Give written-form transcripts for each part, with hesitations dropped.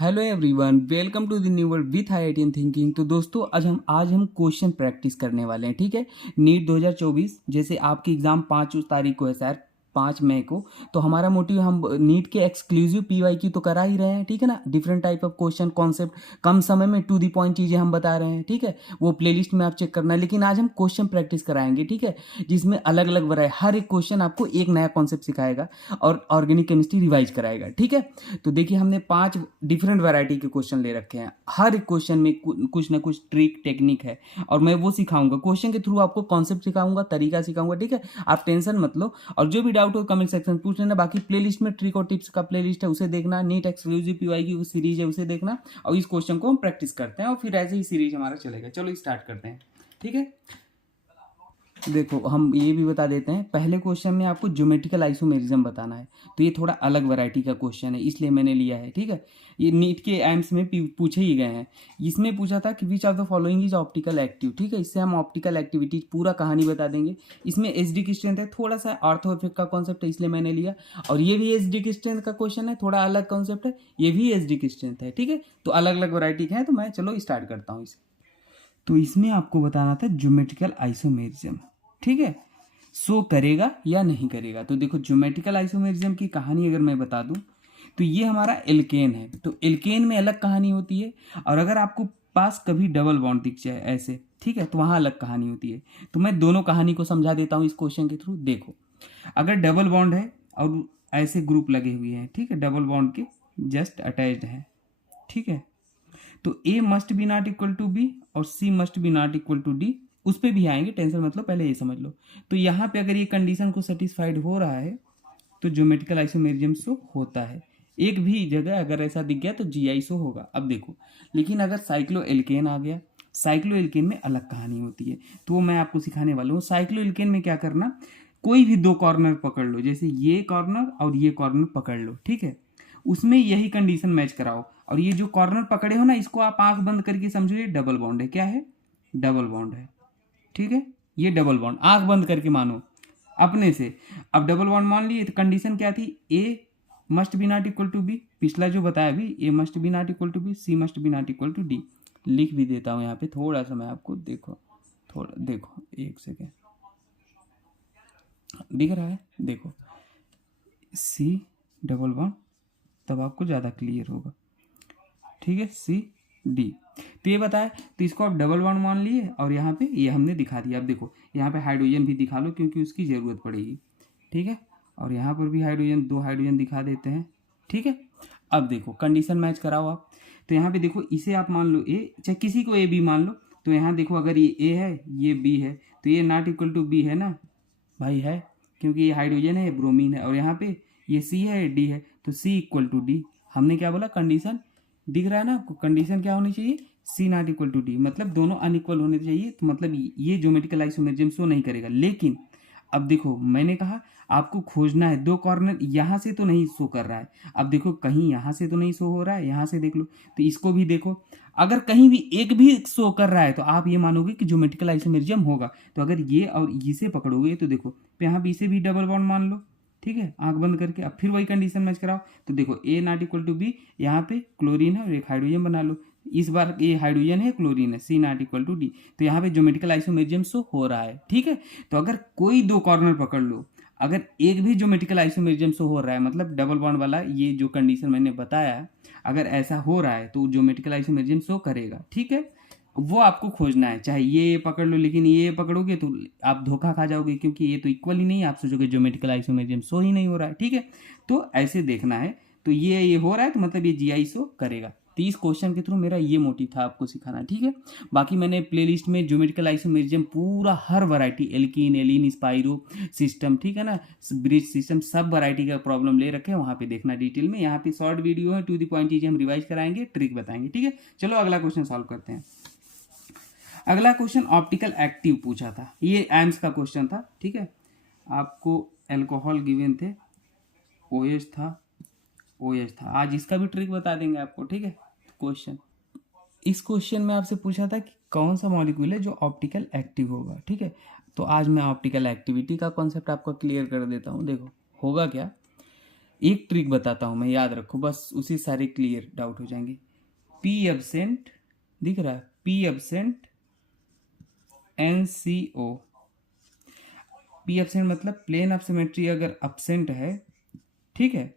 Hello everyone, welcome to the new world with IIT thinking. तो दोस्तों आज हम क्वेश्चन प्रैक्टिस करने वाले हैं। ठीक है, नीट 2024 जैसे आपकी एग्जाम 5 तारीख को है सर, 5 मई को। तो हमारा मोटिव, हम नीट के एक्सक्लूसिव पीवाईक्यू तो करा ही रहे हैं। ठीक है ना, different type of question concept, कम समय में टू द पॉइंट चीज़ें हम बता रहे हैं। ठीक है, वो प्लेलिस्ट में आप चेक करना है। लेकिन आज हम क्वेश्चन प्रैक्टिस कराएंगे। ठीक है, जिसमें अलग अलग वैरायटी, हर एक क्वेश्चन आपको एक नया कॉन्सेप्ट सिखाएगा और ऑर्गेनिक केमिस्ट्री रिवाइज कराएगा। ठीक है, तो देखिए हमने 5 डिफरेंट वैरायटी के क्वेश्चन ले रखे हैं। हर एक क्वेश्चन में कुछ ना कुछ ट्रिक टेक्निक है और मैं वो सिखाऊंगा। क्वेश्चन के थ्रू आपको कॉन्सेप्ट सिखाऊंगा, तरीका सिखाऊंगा। ठीक है, आप टेंशन मत लो और जो भी डाउट हो कमेंट सेक्शन में पूछ लेना। बाकी प्लेलिस्ट में ट्रिक और टिप्स का प्लेलिस्ट है, उसे देखना। नीट एक्सक्लूसिव पीवाई की सीरीज है, उसे देखना। और इस क्वेश्चन को हम प्रैक्टिस करते हैं और फिर ऐसे ही सीरीज हमारा चलेगा। चलो स्टार्ट करते हैं। ठीक है, देखो हम ये भी बता देते हैं, पहले क्वेश्चन में आपको ज्योमेट्रिकल आइसोमेरिज्म बताना है। तो ये थोड़ा अलग वैरायटी का क्वेश्चन है, इसलिए मैंने लिया है। ठीक है, ये नीट के एम्स में पूछे ही गए हैं। इसमें पूछा था कि which of the following is optical active. ठीक है, इससे हम ऑप्टिकल एक्टिविटीज पूरा कहानी बता देंगे। इसमें एचडी की स्ट्रेंथ है, थोड़ा सा ऑर्थो इफेक्ट का कॉन्सेप्ट है, इसलिए मैंने लिया। और ये भी एचडी की स्ट्रेंथ का क्वेश्चन है, थोड़ा अलग कॉन्सेप्ट है, ये भी एचडी की स्ट्रेंथ है। ठीक है, तो अलग अलग वैरायटी के हैं। तो मैं चलो स्टार्ट करता हूँ इसे। तो इसमें आपको बताना था ज्योमेट्रिकल आइसोमेरिज्म। ठीक है, शो करेगा या नहीं करेगा। तो देखो ज्योमेट्रिकल आइसोमेरिज्म की कहानी अगर मैं बता दूं तो ये हमारा एल्केन है। तो एल्केन में अलग कहानी होती है, और अगर आपको पास कभी डबल बॉन्ड दिख जाए ऐसे, ठीक है, तो वहां अलग कहानी होती है। तो मैं दोनों कहानी को समझा देता हूं इस क्वेश्चन के थ्रू। देखो, अगर डबल बॉन्ड है और ऐसे ग्रुप लगे हुए हैं, ठीक है, डबल बॉन्ड के जस्ट अटैच्ड है, ठीक है, तो A must be not equal to B और C must be not equal to D. उस पर भी आएंगे, टेंशन मतलब, पहले ये समझ लो। तो यहाँ पे अगर ये कंडीशन को सेटिस्फाइड हो रहा है तो ज्योमेट्रिकल आइसोमेरिज्म शो होता है। एक भी जगह अगर ऐसा दिख गया तो जीआई शो होगा। अब देखो, लेकिन अगर साइक्लो एल्केन आ गया, साइक्लो एल्केन में अलग कहानी होती है। तो वो मैं आपको सिखाने वाला हूँ। साइक्लो एल्केन में क्या करना, कोई भी दो कॉर्नर पकड़ लो, जैसे ये कॉर्नर और ये कॉर्नर पकड़ लो, ठीक है, उसमें यही कंडीशन मैच कराओ। और ये जो कॉर्नर पकड़े हो ना, इसको आप आंख बंद करके समझो, ये डबल बॉन्ड है। क्या है? डबल बॉन्ड है। ठीक है, ये डबल बॉन्ड आंख बंद करके मानो अपने से। अब डबल बॉन्ड मान लिए तो कंडीशन क्या थी? A must be not equal to B, पिछला जो बताया भी, A must be not equal to B, C must be not equal to D. लिख भी देता हूँ यहाँ पे, थोड़ा सा मैं आपको, देखो थोड़ा, देखो एक सेकेंड, दिख रहा है? देखो, सी डबल बॉन्ड, तब आपको ज़्यादा क्लियर होगा। ठीक है, सी डी। तो ये बताया, तो इसको आप डबल बॉन्ड मान लिए और यहाँ पे ये हमने दिखा दिया। अब देखो यहाँ पे हाइड्रोजन भी दिखा लो क्योंकि उसकी ज़रूरत पड़ेगी। ठीक है, और यहाँ पर भी हाइड्रोजन, 2 हाइड्रोजन दिखा देते हैं। ठीक है, अब देखो कंडीशन मैच कराओ आप। तो यहाँ पे देखो, इसे आप मान लो ए, चाहे किसी को ए बी मान लो। तो यहाँ देखो, अगर ये ए है, ये बी है, तो ये नॉट इक्वल टू बी है ना भाई, है, क्योंकि ये हाइड्रोजन है, ये ब्रोमीन है, और यहाँ पे ये सी है, ये डी है, तो सी इक्वल टू डी। हमने क्या बोला? कंडीशन दिख रहा है ना आपको? कंडीशन क्या होनी चाहिए? सी नॉट इक्वल टू डी, मतलब दोनों अनइक्वल होने चाहिए। तो मतलब ये ज्योमेट्रिकल आइसोमेरिज्म शो नहीं करेगा। लेकिन अब देखो, मैंने कहा आपको खोजना है, दो कॉर्नर यहाँ से तो नहीं शो कर रहा है। अब देखो, कहीं यहाँ से तो नहीं शो हो रहा है, यहाँ से देख लो, तो इसको भी देखो। अगर कहीं भी एक भी शो कर रहा है तो आप ये मानोगे कि ज्योमेट्रिकल आइसोमेरिज्म होगा। तो अगर ये और इसे पकड़ोगे तो देखो, तो यहाँ भी इसे भी डबल बॉन्ड मान लो। ठीक है, आंख बंद करके अब फिर वही कंडीशन मैच कराओ। तो देखो, ए नॉट इक्वल टू बी, यहाँ पे क्लोरीन है और एक हाइड्रोजन बना लो। इस बार ये हाइड्रोजन है, क्लोरीन है, सी नॉट इक्वल टू डी। तो यहाँ पे ज्योमेट्रिकल आइसोमेरिज्म शो हो रहा है। ठीक है, तो अगर कोई दो कॉर्नर पकड़ लो, अगर एक भी ज्योमेट्रिकल आइसोमेरिज्म शो हो रहा है, मतलब डबल बॉन्ड वाला ये जो कंडीशन मैंने बताया, अगर ऐसा हो रहा है तो ज्योमेट्रिकल आइसोमेरिज्म शो करेगा। ठीक है, वो आपको खोजना है। चाहे ये पकड़ लो, लेकिन ये पकड़ोगे तो आप धोखा खा जाओगे, क्योंकि ये तो इक्वल ही नहीं है। आप सोचोगे ज्योमेट्रिकल आइसोमेरिज्म शो ही नहीं हो रहा है। ठीक है, तो ऐसे देखना है। तो ये हो रहा है तो मतलब ये जीआई शो करेगा। तो इस क्वेश्चन के थ्रू मेरा ये मोटिव था आपको सिखाना। ठीक है, बाकी मैंने प्लेलिस्ट में ज्योमेट्रिकल आइसोमेरिज्म पूरा हर variety, alkene, allene, spiro system, ठीक है ना, ब्रिज सिस्टम, सब वैरायटी का प्रॉब्लम ले रखे हैं, वहाँ पे देखना डिटेल में। यहाँ पे शॉर्ट वीडियो है, टू द पॉइंट चीजें हम रिवाइज कराएंगे, ट्रिक बताएंगे। ठीक है, चलो अगला क्वेश्चन सॉल्व करते हैं। अगला क्वेश्चन ऑप्टिकल एक्टिव पूछा था, ये एम्स का क्वेश्चन था। ठीक है, आपको एल्कोहल गिवन थे, ओएच था, ओएच था। आज इसका भी ट्रिक बता देंगे आपको। ठीक है, क्वेश्चन, इस क्वेश्चन में आपसे पूछा था कि कौन सा मॉलिक्यूल है जो ऑप्टिकल एक्टिव होगा। ठीक है, तो आज मैं ऑप्टिकल एक्टिविटी का कॉन्सेप्ट आपको क्लियर कर देता हूँ। देखो होगा क्या, एक ट्रिक बताता हूँ मैं, याद रखो, बस उसी सारे क्लियर डाउट हो जाएंगे। पी एब्सेंट, दिख रहा है, P absent NCO। P absent मतलब प्लेन ऑफ सिमेट्री अगर एब्सेंट है, ठीक है,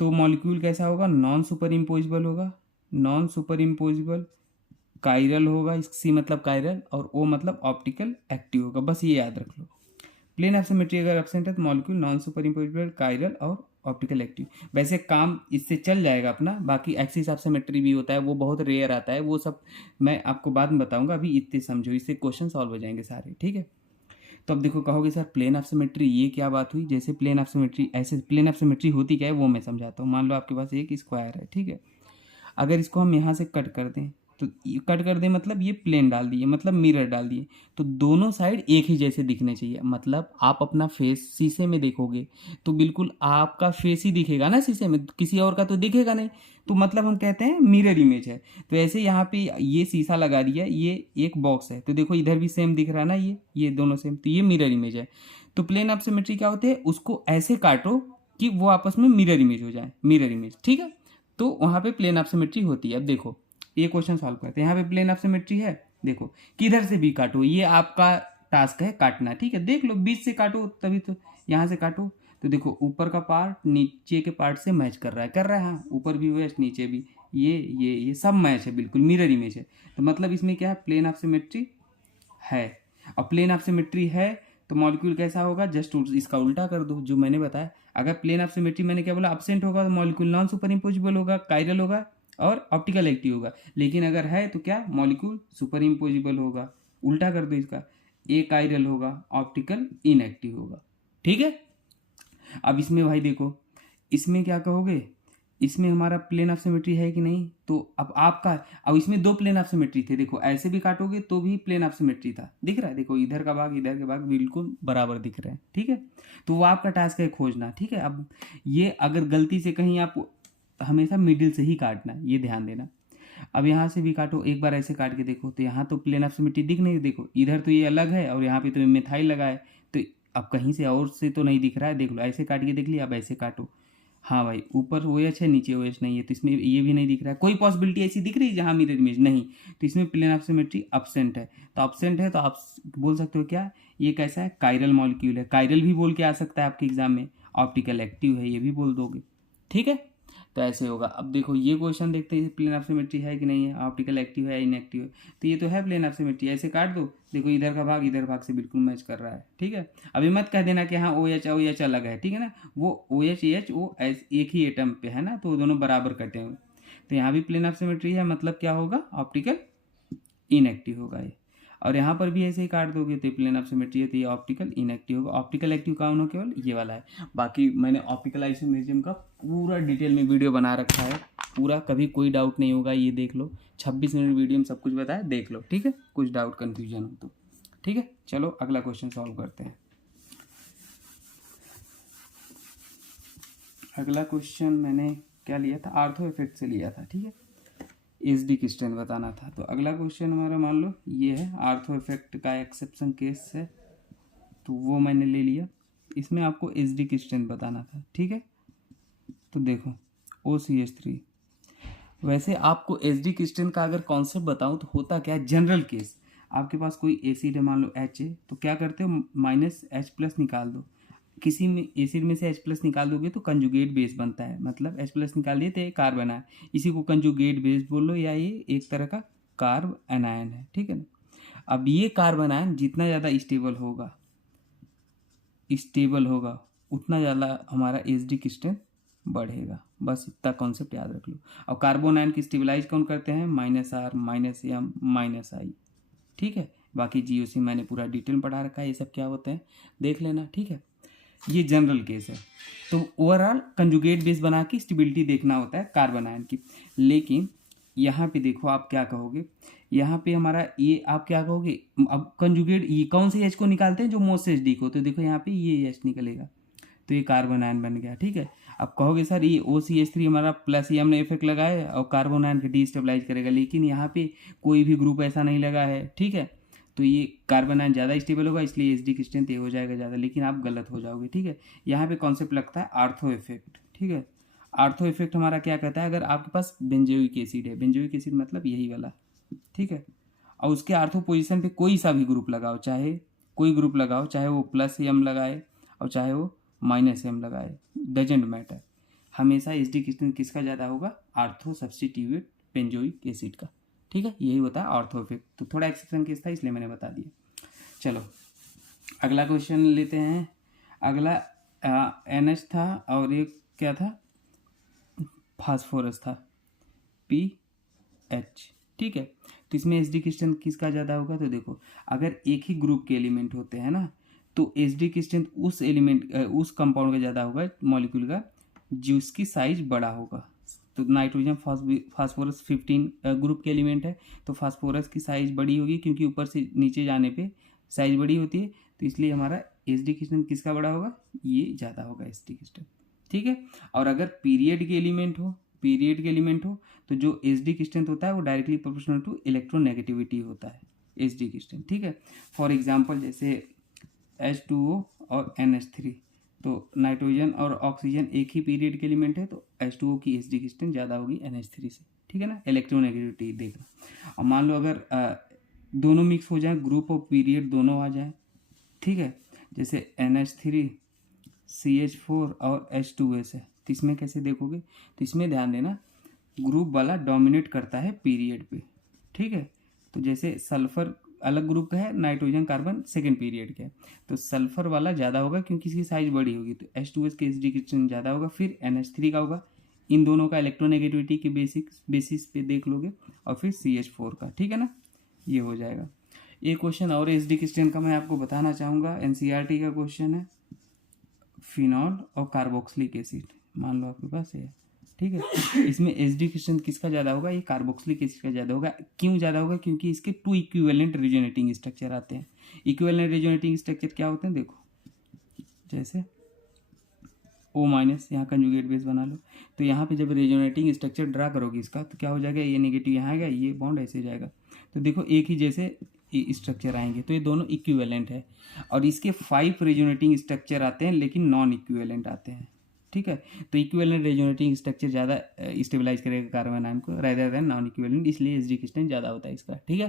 तो मॉलिक्यूल कैसा होगा, नॉन सुपर इम्पोजिबल होगा, नॉन सुपर इम्पोजिबल, कायरल होगा, सी मतलब कायरल, और ओ मतलब ऑप्टिकल एक्टिव होगा। बस ये याद रख लो, प्लेन ऑफ सिमेट्री अगर एब्सेंट है तो molecule non super imposable, chiral और ऑप्टिकल एक्टिव। वैसे काम इससे चल जाएगा अपना, बाकी एक्सिस ऑफ सिमेट्री भी होता है, वो बहुत रेयर आता है, वो सब मैं आपको बाद में बताऊंगा, अभी इतने समझो, इससे क्वेश्चन सॉल्व हो जाएंगे सारे, ठीक है। तो अब देखो, कहोगे सर प्लेन ऑफ सिमेट्री ये क्या बात हुई, जैसे प्लेन ऑफ सिमेट्री, ऐसे प्लेन ऑफ सिमेट्री होती क्या है वो मैं समझाता हूँ। मान लो आपके पास एक स्क्वायर है, ठीक है, अगर इसको हम यहाँ से कट कर दें, तो कट कर दें मतलब ये प्लेन डाल दिए, मतलब मिरर डाल दिए, तो दोनों साइड एक ही जैसे दिखने चाहिए। मतलब आप अपना फेस शीशे में देखोगे तो बिल्कुल आपका फेस ही दिखेगा ना शीशे में, किसी और का तो दिखेगा नहीं, तो मतलब हम कहते हैं मिरर इमेज है। तो ऐसे यहाँ पे ये शीशा लगा दिया, ये एक बॉक्स है, तो देखो इधर भी सेम दिख रहा है ना, ये दोनों सेम, तो ये मिरर इमेज है। तो प्लेन ऑफ सिमेट्री क्या होते हैं, उसको ऐसे काटो कि वो आपस में मिरर इमेज हो जाए, मिरर इमेज, ठीक है। तो वहाँ पे प्लेन ऑफ सिमेट्री होती है। अब देखो ये क्वेश्चन सॉल्व करते हैं, यहाँ पे प्लेन ऑफ सिमेट्री है, देखो किधर से भी काटो, ये आपका टास्क है काटना, ठीक है, देख लो बीच से काटो, तभी तो यहाँ से काटो, तो देखो ऊपर का पार्ट नीचे के पार्ट से मैच कर रहा है, हाँ, ऊपर भी वेस्ट नीचे भी, ये सब मैच है, बिल्कुल मिरर इमेज है। तो मतलब इसमें क्या है, प्लेन ऑफ सिमेट्री है। अब प्लेन ऑफ सिमेट्री है तो मॉलिक्यूल कैसा होगा, जस्ट इसका उल्टा कर दो जो मैंने बताया। अगर प्लेन ऑफ सिमेट्री मैंने क्या बोला, एब्सेंट होगा तो मॉलिक्यूल नॉन सुपर इम्पोजिबल होगा, कायरल होगा और ऑप्टिकल एक्टिव होगा। लेकिन अगर है तो क्या, मॉलिक्यूल सुपर इम्पोजिबल होगा, उल्टा कर दो इसका, ए कायरल होगा, ऑप्टिकल इनएक्टिव होगा, ठीक है। अब इसमें भाई देखो, इसमें क्या कहोगे, इसमें हमारा प्लेन ऑफ सिमेट्री है कि नहीं, तो अब आपका, अब इसमें दो प्लेन ऑफ सिमेट्री थे, देखो ऐसे भी काटोगे तो भी प्लेन ऑफ सिमेट्री था, दिख रहा है, देखो इधर का भाग इधर के भाग बिल्कुल बराबर दिख रहे हैं, ठीक है। तो वो आपका टास्क है खोजना, ठीक है। अब ये अगर गलती से कहीं आप, हमेशा मिडिल से ही काटना, ये ध्यान देना। अब यहाँ से भी काटो, एक बार ऐसे काट के देखो, तो यहाँ तो प्लेन ऑफ सिमेट्री दिख नहीं, देखो इधर तो ये अलग है और यहाँ पे तो मिथाइल लगा है, तो अब कहीं से और से तो नहीं दिख रहा है, देख लो ऐसे काट के देख लिया, अब ऐसे काटो, हाँ भाई ऊपर ओ एच है नीचे ओ एच नहीं है, तो इसमें ये भी नहीं दिख रहा है, कोई पॉसिबिलिटी ऐसी दिख रही है जहाँ मिरर इमेज नहीं, तो इसमें प्लेन ऑफ सिमेट्री एब्सेंट है। तो एब्सेंट है तो आप बोल सकते हो क्या, ये कैसा है, कायरल मॉलिक्यूल है, कायरल भी बोल के आ सकता है आपके एग्जाम में, ऑप्टिकल एक्टिव है ये भी बोल दोगे, ठीक है। तो ऐसे होगा। अब देखो ये क्वेश्चन देखते हैं, प्लेन ऑफ सिमेट्री है कि नहीं है, ऑप्टिकल एक्टिव है इनएक्टिव है, तो ये तो है प्लेन ऑफ सिमेट्री, ऐसे काट दो, देखो इधर का भाग इधर भाग से बिल्कुल मैच कर रहा है, ठीक है। अभी मत कह देना कि हाँ ओ एच अलग है, ठीक है ना, वो ओ एच वो एक ही एटम पे है ना, तो दोनों बराबर कटे हुए, तो यहाँ भी प्लेन ऑफ सिमेट्री है, मतलब क्या होगा, ऑप्टिकल इनएक्टिव होगा ये। और यहाँ पर भी ऐसे ही काट दोगे तो प्लेन ऑफ सिमेट्री है, तो ये ऑप्टिकल इनएक्टिव होगा। ऑप्टिकल एक्टिव कौन हो, केवल ये वाला है, बाकी मैंने ऑप्टिकल आइसोमेरिज्म का पूरा डिटेल में वीडियो बना रखा है पूरा, कभी कोई डाउट नहीं होगा, ये देख लो 26 मिनट वीडियो में सब कुछ बताया, देख लो, ठीक है, कुछ डाउट कन्फ्यूजन हो तो, ठीक है। चलो अगला क्वेश्चन सॉल्व करते हैं। अगला क्वेश्चन मैंने क्या लिया था, आर्थो इफेक्ट से लिया था, ठीक है, एच डी क्रिस्टन बताना था। तो अगला क्वेश्चन हमारा मान लो ये है, आर्थो इफेक्ट का एक्सेप्शन केस है, तो वो मैंने ले लिया, इसमें आपको एच डी क्रिस्टन बताना था, ठीक है। तो देखो OCH3, वैसे आपको एच डी क्रिस्टन का अगर कॉन्सेप्ट बताऊं तो होता क्या है, जनरल केस, आपके पास कोई एसिड है, मान लो H है, तो क्या करते हो, -H+ निकाल दो, किसी में एसिड में से H+ निकाल दोगे तो कंजुगेट बेस बनता है, मतलब H+ निकाल दिए तो ये कार्बन है, इसी को कंजुगेट बेस बोल लो, या ये एक तरह का कार्ब एनायन है, ठीक है ना। अब ये कार्बन आयन जितना ज़्यादा स्टेबल होगा उतना ज़्यादा हमारा एच डी क्रिस्टन बढ़ेगा, बस इतना कॉन्सेप्ट याद रख लो। अब कार्बन आयन की स्टेबलाइज कौन करते हैं, -R -M -I, ठीक है। बाकी GOC मैंने पूरा डिटेल में पढ़ा रखा है, ये सब क्या होते हैं देख लेना, ठीक है। ये जनरल केस है, तो ओवरऑल कंजुगेट बेस बना के स्टेबिलिटी देखना होता है कार्बन आयन की। लेकिन यहाँ पे देखो आप क्या कहोगे, यहाँ पे हमारा ये आप क्या कहोगे, अब कंजुगेट ये कौन से एच को निकालते हैं, जो मोस्ट एच को, तो देखो यहाँ पे ये एच निकलेगा, तो ये कार्बन आयन बन गया, ठीक है। अब कहोगे सर ये OCH3 हमारा प्लस, ये हमने इफेक्ट लगाया और कार्बन आयन को डिस्टेबलाइज करेगा, लेकिन यहाँ पे कोई भी ग्रुप ऐसा नहीं लगा है, ठीक है। तो ये कार्बन आयन ज़्यादा स्टेबल होगा, इसलिए एच डी की स्ट्रेंथ ये हो जाएगा ज़्यादा, लेकिन आप गलत हो जाओगे, ठीक है। यहाँ पे कॉन्सेप्ट लगता है आर्थो इफेक्ट, ठीक है। ठीक है। आर्थो इफेक्ट हमारा क्या कहता है, अगर आपके पास बेंजोइक एसिड है, बेंजोइक एसिड मतलब यही वाला, ठीक है, और उसके आर्थो पोजीशन पे कोई सा भी ग्रुप लगाओ, चाहे कोई ग्रुप लगाओ, चाहे वो प्लस एम लगाए और चाहे वो माइनस एम लगाए, डजेंट मैटर, हमेशा एच डी किसका ज़्यादा होगा, आर्थो सब्स्टिट्यूट बेंजोइक एसिड का, ठीक है। यही होता है ऑर्थो इफेक्ट। तो थोड़ा एक्सेप्शन केस था इसलिए मैंने बता दिया। चलो अगला क्वेश्चन लेते हैं। अगला NH था और एक क्या था, फास्फोरस था, PH, ठीक है। तो इसमें एच डी क्रिस्टन किसका ज़्यादा होगा, तो देखो अगर एक ही ग्रुप के एलिमेंट होते हैं ना, तो एच डी क्रिस्टन उस एलिमेंट उस कंपाउंड का ज़्यादा होगा, मॉलिक्यूल का, जिसकी साइज बड़ा होगा। तो नाइट्रोजन फास्फोरस 15 ग्रुप के एलिमेंट है, तो फास्फोरस की साइज बड़ी होगी क्योंकि ऊपर से नीचे जाने पे साइज बड़ी होती है, तो इसलिए हमारा एच डी क्रिस्टन किसका बड़ा होगा, ये ज़्यादा होगा एच डी क्रिस्टन, ठीक है। और अगर पीरियड के एलिमेंट हो तो जो एच डी क्रिस्टन होता है वो डायरेक्टली प्रोपोर्शनल टू इलेक्ट्रोनेगेटिविटी होता है एच डी क्रिस्टन, ठीक है। फॉर एग्जांपल जैसे H2O और NH3, तो नाइट्रोजन और ऑक्सीजन एक ही पीरियड के एलिमेंट है, तो H2O की एच डी क्रिस्टन ज़्यादा होगी NH3 से, ठीक है ना, इलेक्ट्रोनेगेटिविटी देखना। और मान लो अगर दोनों मिक्स हो जाए, ग्रुप और पीरियड दोनों आ जाए, ठीक है, जैसे NH3 CH4 और H2S है, तो इसमें कैसे देखोगे, तो इसमें ध्यान देना ग्रुप वाला डोमिनेट करता है पीरियड पे, ठीक है। तो जैसे सल्फर अलग ग्रुप का है, नाइट्रोजन कार्बन सेकेंड पीरियड का है, तो सल्फर वाला ज़्यादा होगा क्योंकि इसकी साइज बड़ी होगी, तो H2S के एच डी क्रिस्टन ज़्यादा होगा, फिर NH3 का होगा, इन दोनों का इलेक्ट्रोनेगेटिविटी के बेसिस पे देख लोगे, और फिर CH4 का, ठीक है ना, ये हो जाएगा। एक क्वेश्चन और एच डी क्रिस्टन का मैं आपको बताना चाहूँगा, NCERT का क्वेश्चन है, फिनॉल और कार्बोक्सिलिक एसिड, मान लो आपके पास है, ठीक है। इसमें एच डी क्रिस्टन किसका ज़्यादा होगा, ये कार्बोक्सिलिक एसिड का ज़्यादा होगा। क्यों ज़्यादा होगा, क्योंकि इसके 2 इक्विवेलेंट रेजोनेटिंग स्ट्रक्चर आते हैं। इक्विवेलेंट रेजोनेटिंग स्ट्रक्चर क्या होते हैं, देखो जैसे O- यहाँ कंजुगेट बेस बना लो, तो यहाँ पे जब रेजोनेटिंग स्ट्रक्चर ड्रा करोगे इसका, तो क्या हो जाएगा, ये नेगेटिव यहाँ आएगा, ये बॉन्ड ऐसे जाएगा, तो देखो एक ही जैसे स्ट्रक्चर आएंगे, तो ये दोनों इक्विवेलेंट है। और इसके 5 रेजोनेटिंग स्ट्रक्चर आते हैं लेकिन नॉन इक्विवेलेंट आते हैं, ठीक है। तो इक्विवेलेंट रेजोनेटिंग स्ट्रक्चर ज़्यादा स्टेबलाइज करेगा कार्बन आयन को रेदर देन नॉन इक्विवेलेंट, इसलिए एच डी क्रिस्टन ज़्यादा होता है इसका, ठीक है।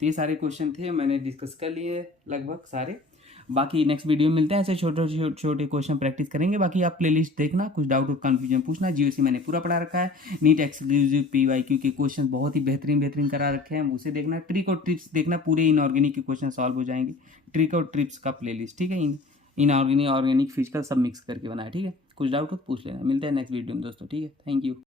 तो ये सारे क्वेश्चन थे, मैंने डिस्कस कर लिए लगभग सारे। बाकी नेक्स्ट वीडियो में मिलते हैं, ऐसे छोटे छोटे क्वेश्चन प्रैक्टिस करेंगे। बाकी आप प्लेलिस्ट देखना, कुछ डाउट और कन्फ्यूजन पूछना। जीओसी मैंने पूरा पढ़ा रखा है, नीट एक्सक्लूसिव PYQ के क्वेश्चन बहुत ही बेहतरीन करा रखे हैं, उसे देखना। ट्रिक और ट्रिप्स देखना, पूरे इनऑर्गेनिक के क्वेश्चन सॉल्व हो जाएंगे। ट्रिक और ट्रिप्स का प्लेलिस्ट, ठीक है, इनऑर्गेनिक ऑर्गेनिक फिजिकल सब मिक्स करके बनाया, ठीक है। कुछ डाउट हो तो पूछ लेना। मिलते हैं नेक्स्ट वीडियो में दोस्तों, ठीक है, थैंक यू।